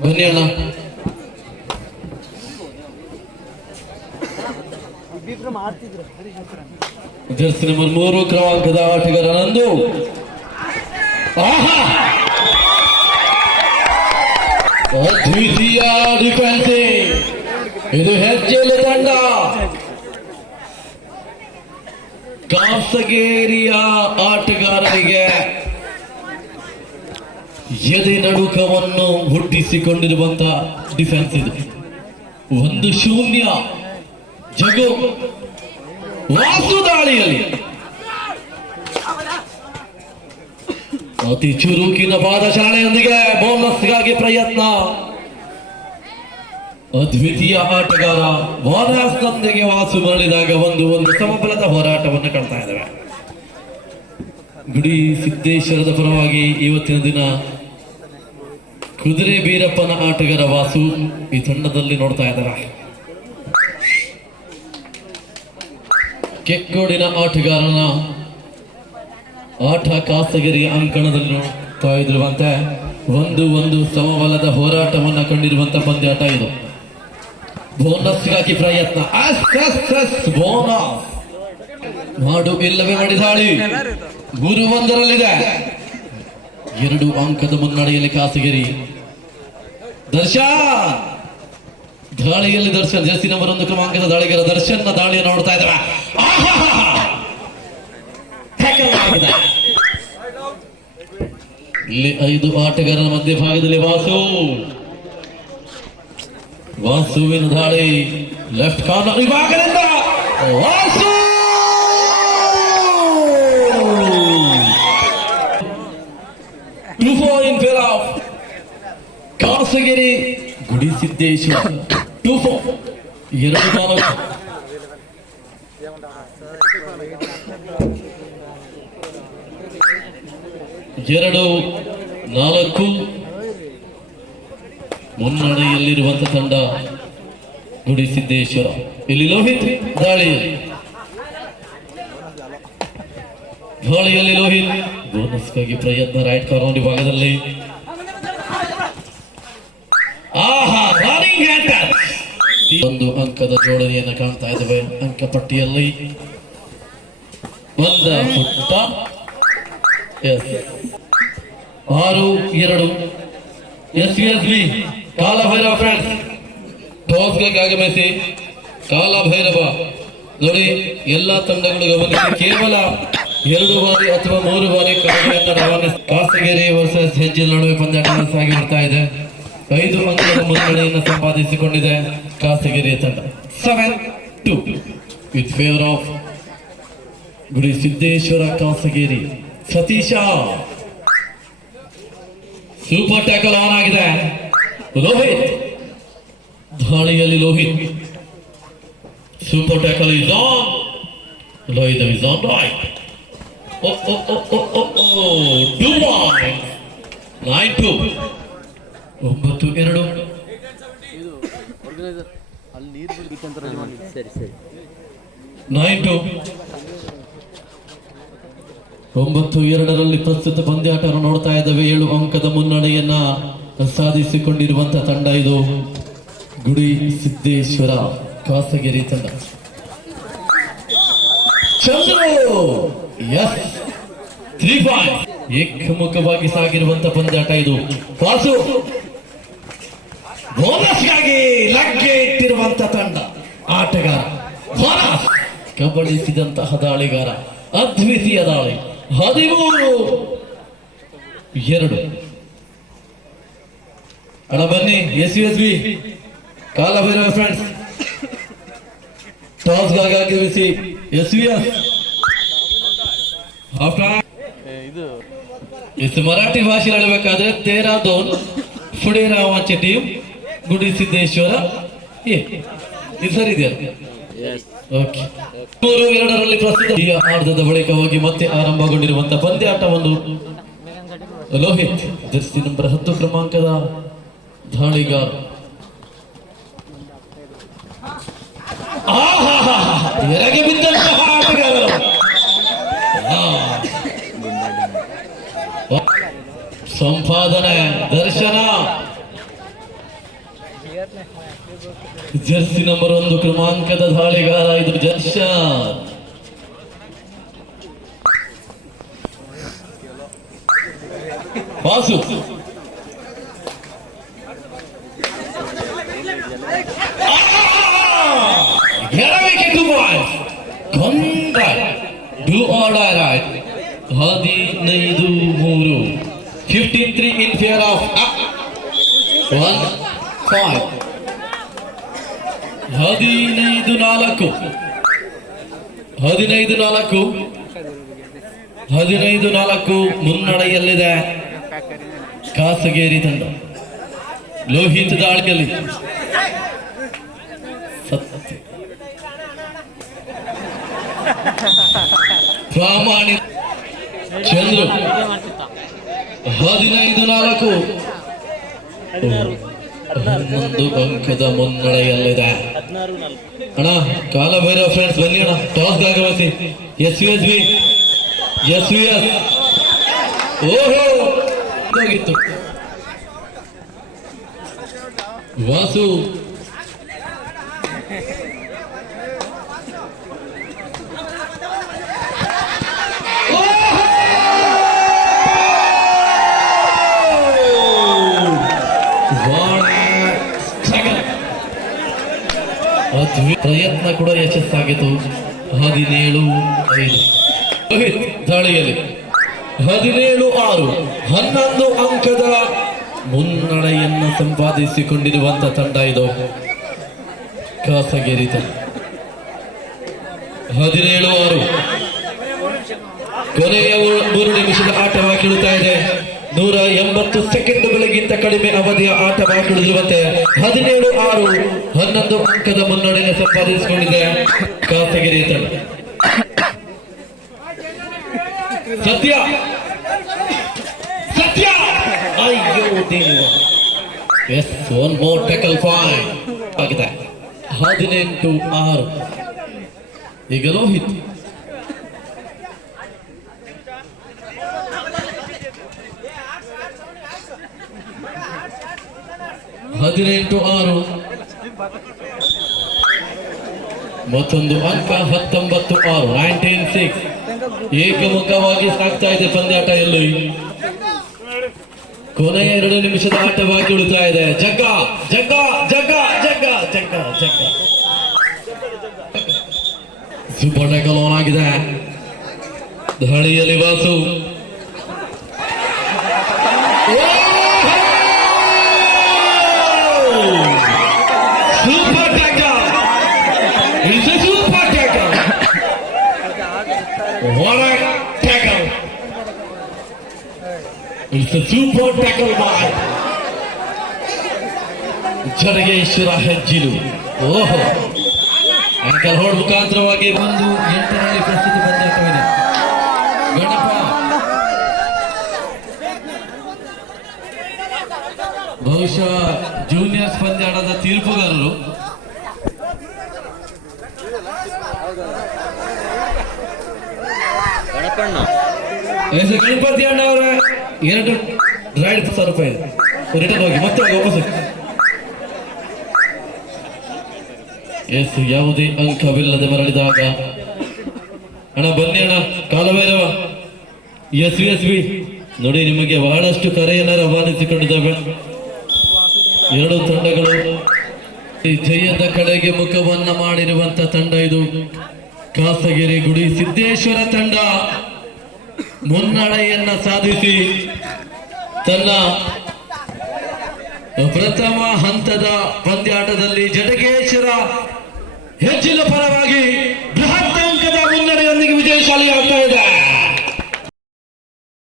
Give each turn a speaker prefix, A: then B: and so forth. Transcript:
A: ಬನ್ನಿ ಅಣ್ಣ. Jersey number ಮೂರು ಕ್ರಮಾಂಕದ ಆಟಗಾರ ನಂದು ಆಹಾ! ಅದ್ವಿತೀಯ ಡಿಫೆನ್ಸಿಂಗ್ ಇದು ಹೆಚ್ಚಲು ತಂಡ. ಕಾಸಗೇರಿಯ ಆಟಗಾರರಿಗೆ ಎದೆ ನಡುಕವನ್ನು ಹುಟ್ಟಿಸಿಕೊಂಡಿರುವಂತ ಡಿಫೆನ್ಸ್ ಇದು. ಒಂದು ಶೂನ್ಯ ಜಗು ವಾಸು ದಾಳಿಯಲ್ಲಿ. ಅತಿ ಚುರುಕಿನ ಪಾದಚಾರಣೆಯೊಂದಿಗೆ ಬೋನಸ್ಗಾಗಿ ಪ್ರಯತ್ನ. ಅದ್ವಿತೀಯ ಆಟಗಾರ ಬೋನಸ್ನೊಂದಿಗೆ ವಾಸು ಮರಳಿದಾಗ ಒಂದು ಒಂದು ಸಮಬಲದ ಹೋರಾಟವನ್ನು ಕಾಣ್ತಾ ಇದ್ದಾರೆ ಗುಡಿ ಸಿದ್ದೇಶ್ವರದ ಪರವಾಗಿ ಇವತ್ತಿನ ದಿನ ಕುದುರೆ ಬೀರಪ್ಪನ ಆಟಗಾರ ವಾಸು ಈ ತಂಡದಲ್ಲಿ ನೋಡ್ತಾ ಇದ್ದಾರ. ಕೆಕ್ಕೋಡಿನ ಆಟಗಾರನ ಆಟ ಖಾಸಗಿರಿ ಅಂಕಣದಲ್ಲಿ ನೋಡ್ತಾ ಇದ್ರುವಂತೆ ಒಂದು ಒಂದು ಸಮಬಲದ ಹೋರಾಟವನ್ನ ಕಂಡಿರುವಂತ ಪಂದ್ಯಾಟ ಇದು. ಬೋನಸ್ಗಾಗಿ ಪ್ರಯತ್ನ. ಬೋನಸ್ ಮಾಡು ಇಲ್ಲವೇ ಮಾಡಿದಾಳಿ. ಗುರು ಒಂದರಲ್ಲಿದೆ. ಎರಡು ಅಂಕದ ಮುನ್ನಡೆಯಲ್ಲಿ ಖಾಸಗಿರಿ ದರ್ಶನ್! ದಾಳಿಯಲ್ಲಿ ದರ್ಶನ್, ಜರ್ಸಿ ನಂಬರ್ ಒಂದು ಕ್ರಮಾಂಕದ ದಾಳಿಗರ ದರ್ಶನ್ ದಾಳಿಯನ್ನು ನೋಡ್ತಾ ಇದ್ದಾರೆ ಇಲ್ಲಿ ಐದು ಆಟಗಾರರ ಮಧ್ಯಭಾಗದಲ್ಲಿ ವಾಸು. ವಾಸುವಿನ ದಾಳಿ ಲೆಫ್ಟ್ ಕಾರ್ನರ್ ವಿಭಾಗದಿಂದ Vasu two four in favour of Kasagiri Gudi Siddeshwara ಎರಡು ನಾಲ್ಕು ಎರಡು, ನಾಲ್ಕು. ಮುನ್ನಡೆಯಲ್ಲಿರುವಂತ ತಂಡ ಗುಡಿ ಸಿದ್ದೇಶ್ವರ. ಇಲ್ಲಿ ಲೋಹಿತ್ ದಾಳಿಯಲ್ಲಿ. ದಾಳಿಯಲ್ಲಿ ಲೋಹಿತ್. ಬೋನಸ್ಗಾಗಿ ಪ್ರಯತ್ನ, ರೈಟ್ ಕಾರ್ನರ್ ವಿಭಾಗದಲ್ಲಿ. ಒಂದು ಅಂಕದ ಜೋಡಣೆಯನ್ನು ಕಾಣ್ತಾ ಇದ್ದೇವೆ ಅಂಕ ಪಟ್ಟಿಯಲ್ಲಿ ಒಂದ ಎಸ್ ಆರು, ಎರಡು. S S B Kalabhairava friends ಟಾಸ್ಗೆ ಆಗಮಿಸಿ. ಕಾಲಭೈರವ. ನೋಡಿ, ಎಲ್ಲಾ ತಂಡಗಳು ಗಮನಿಸಿ. ಕೇವಲ ಎರಡು ಬಾರಿ ಅಥವಾ ಮೂರು ಬಾರಿ ಕಾಸಗೇರಿ ವರ್ಸಸ್ ಹೆಜ್ಜೆ ನಡುವೆ ಪಂದ್ಯಾಟ ಸಾಗಿ ಬರ್ತಾ ಇದೆ. ಐದು ಅಂಕದ ಮುನ್ನಡೆಯನ್ನು ಸಂಪಾದಿಸಿಕೊಂಡಿದೆ ಕಾಸಗಿರಿಯ ತಂಡ. Seven two with favour of Gudi Siddeshwara Kasageri Satisha. Super tackle on ಆಗಿದೆ. ಲೋಹಿತ್ ದಾಳಿಯಲ್ಲಿ Lohith super tackle is on Lohith is on right oh oh oh oh oh two nine two ಒಂಬತ್ತು, ಎರಡು.
B: ಅಲ್ಲಿ ನೀರು ಬಿಡ್ಬೇಕಂತ ಸರಿ ಸರಿ
A: ನೈನ್ ಟು ಒಂಬತ್ತು, ಎರಡರಲ್ಲಿ ಪ್ರಸ್ತುತ ಪಂದ್ಯಾಟವನ್ನು ನೋಡ್ತಾ ಇದ್ದಾವೆ. ಏಳು ಅಂಕದ ಮುನ್ನಡೆಯನ್ನ ಸಾಧಿಸಿಕೊಂಡಿರುವಂತಹ ತಂಡ ಇದು. ಗುಡಿ ಸಿದ್ದೇಶ್ವರ ಕಾಸಗಿರಿ ತಂಡ. ಏಕಮುಖವಾಗಿ ಸಾಗಿರುವಂತ ಪಂದ್ಯಾಟ ಇದು. ವಾಸು ಬೋನಸ್ಗಾಗಿ ಲಗ್ಗೆ ಇಟ್ಟಿರುವಂತ ತಂಡ, ಆಟಗಾರ ಬೋನಸ್ ಕಬಳಿಸಿದಂತಹ ದಾಳಿಗಾರ, ಅದ್ವಿತೀಯ ದಾಳಿ, ಹದಿಮೂರು, ಎರಡು. ಅಣ್ಣ, ಬನ್ನಿ, S U S B Kalabhairava friends ಟಾಸ್ಗಾಗಿ ಆಗಮಿಸಿ ಎಸ್ ವಿ ಎಸ್.
B: ಇದು
A: ಮರಾಠಿ ಭಾಷೆ ಹೇಳಬೇಕಾದ್ರೆ ತೇರಾ ದೋನ್ ಫುಡೇರಾವಾಚೆ ಟೀಮ್ ಗುಡಿ ಸಿದ್ದೇಶ್ವರ. ಏ ಇದು ಸರಿ ಇದೆಯಲ್ಲ
B: ಎಸ್
A: ಓಕೆ ಮೂರು ಎರಡರಲ್ಲಿ ಪ್ರಸ್ತುತ. ಈ ಆರ್ಧದ ಬಳಿಕ ಹೋಗಿ ಮತ್ತೆ ಆರಂಭಗೊಂಡಿರುವಂತಹ ಪಂದ್ಯಾಟವನ್ನು ಲೋಹಿತ್ ಜರ್ಸಿ ನಂಬರ್ ಹತ್ತು ಕ್ರಮಾಂಕದ ದಾಳಿಗಾರ ಎರಗಿ ಬಿದ್ದಂತಹ ಆಟಗಾರರು. ಸಂಪಾದನೆ ದರ್ಶನ. ಜರ್ಸಿ ನಂಬರ್ ಒಂದು ಕ್ರಮಾಂಕದ ದಾಳಿಗಾರ, ಇದು ಜರ್ಷನ್ ವಾಸು ಹದಿನೈದು ಮೂರು. Fifteen three in favour of one five ಹದಿನೈದು ನಾಲ್ಕು. ಹದಿನೈದು ನಾಲ್ಕು. ಹದಿನೈದು ನಾಲ್ಕು ಮುನ್ನಡೆಯಲ್ಲಿದೆ. ಖಾಸಗೇರಿ ತಂಡ. ಲೋಹಿತ್ ದಾಳಿಯಲ್ಲಿ ಪ್ರಾಮಾಣಿಕ. ಚಂದ್ರು. ಹದಿನೈದು ನಾಲ್ಕು. ಹನ್ನೊಂದು ಬಂಕದ ಮುನ್ನಡೆಯಲ್ಲಿದೆ. ಅಣ್ಣ, ಕಾಲ ಕಾಲಭೈರವ ಫ್ರೆಂಡ್ಸ್ ಬನ್ನಿ ಅಣ್ಣ. ಟಾಸ್ ಆಗಿ S V S B S V S ಓಹೋ! ವಾಸು ಪ್ರಯತ್ನ ಕೂಡ ಯಶಸ್ಸಾಗಿತ್ತು. ಹದಿನೇಳು ದಾಳಿಯಲ್ಲಿ. ಹದಿನೇಳು, ಆರು. ಹನ್ನೊಂದು ಅಂಕದ ಮುನ್ನಡೆಯನ್ನು ಸಂಪಾದಿಸಿಕೊಂಡಿರುವಂತ ತಂಡ ಇದು. ಖಾಸಗಿರಿ ಹದಿನೇಳು, ಆರು. ಕೊನೆಯ ಮೂರು ನಿಮಿಷದ ಆಟವಾಗಿಡುತ್ತಾ ಇದೆ. ನೂರ ಎಂಬತ್ತು ಸೆಕೆಂಡ್ಗಳಿಗಿಂತ ಕಡಿಮೆ ಅವಧಿಯ ಆಟವಾಗಿರುವಂತೆ ಹದಿನೇಳು ಆರು ಹನ್ನೊಂದು ಅಂಕದ ಮುನ್ನಡೆಯನ್ನು ಸಂಪಾದಿಸಿಕೊಂಡಿದೆ ಖಾಸಗಿರಿ ತಂಡ ಸತ್ಯ! ಸತ್ಯ! ಅಯ್ಯೋ yes one more tackle five ಆಗಿದೆ. ಹದಿನೆಂಟು ಆರು. ಈಗ ರೋಹಿತ್ ಹದಿನೆಂಟು ಆರು. ಮತ್ತೊಂದು ಅಂಕ ಹತ್ತೊಂಬತ್ತು ಆರು ನೈನ್ಟೀನ್ ಸಿಕ್ಸ್ ಏಕಮುಖವಾಗಿ ಸಾಗ್ತಾ ಇದೆ ಪಂದ್ಯಾಟ ಎಲ್ಲಿ. ಕೊನೆಯ ಎರಡು ನಿಮಿಷದ ಆಟವಾಗಿ ಉಳಿತಾ ಇದೆ. ಜಗ್ಗ ಜಗ್ಗ ಜಗ್ಗ ಜಗ್ಗ ಜಗ್ಗ ಜಗ್ಗ. ಸೂಪರ್ ಟೈಕಲ್ ಆನ್ ಆಗಿದೆ. ದಾಳಿಯಲ್ಲಿ Vasu It's tackle by Jadageshwara ಹೆಜ್ಜಿಲು ಓಹೋ ಅಂಕಲ್ ಹೋಡ್ ಮುಖಾಂತರವಾಗಿ ಒಂದು ಎಂಟರಲ್ಲಿ ಪ್ರಸ್ತುತಿ ಬಂದಿರ್ತವೆ ಗಣಪ. ಬಹುಶಃ ಜೂನಿಯರ್ಸ್ ಆಡದ ತೀರ್ಪುಗಾರರು.
B: ಗಣಪಣ್ಣ.
A: ಗಣಪತಿ ಅಣ್ಣ ಅವರ ಎರಡು ರೈಡ್ ಸಾವಿರ ರೂಪಾಯಿ ರಿಟರ್ನ್ ಹೋಗಿ, ಮತ್ತೆ ವಾಪಸ್ ಎಸ್ ಯಾವುದೇ ಅಂಕವಿಲ್ಲದೆ ಮರಳಿದಾಗ. ಅಣ್ಣ, ಬನ್ನಿ ಅಣ್ಣ Kalabhairava S V S V ನೋಡಿ, ನಿಮಗೆ ಬಹಳಷ್ಟು ಕರೆಯನ್ನು ರವಾನಿಸಿಕೊಂಡಿದ್ದಾವೆ. ಎರಡು ತಂಡಗಳು. ಈ ಜಯದ ಕಡೆಗೆ ಮುಖವನ್ನ ಮಾಡಿರುವಂತ ತಂಡ ಇದು. ಖಾಸಗಿರಿ ಗುಡಿ ಸಿದ್ದೇಶ್ವರ ತಂಡ. ಮುನ್ನಡೆಯನ್ನು ಸಾಧಿಸಿ ತನ್ನ ಪ್ರಥಮ ಹಂತದ ಪಂದ್ಯಾಟದಲ್ಲಿ ಜಟಗೇಶ್ವರ ಹೆಚ್ಚಿನ ಪರವಾಗಿ ಬೃಹತ್ ಅಂಕದ ಮುನ್ನಡೆಯೊಂದಿಗೆ ವಿಜಯಶಾಲಿಯಾಗುತ್ತಾರೆ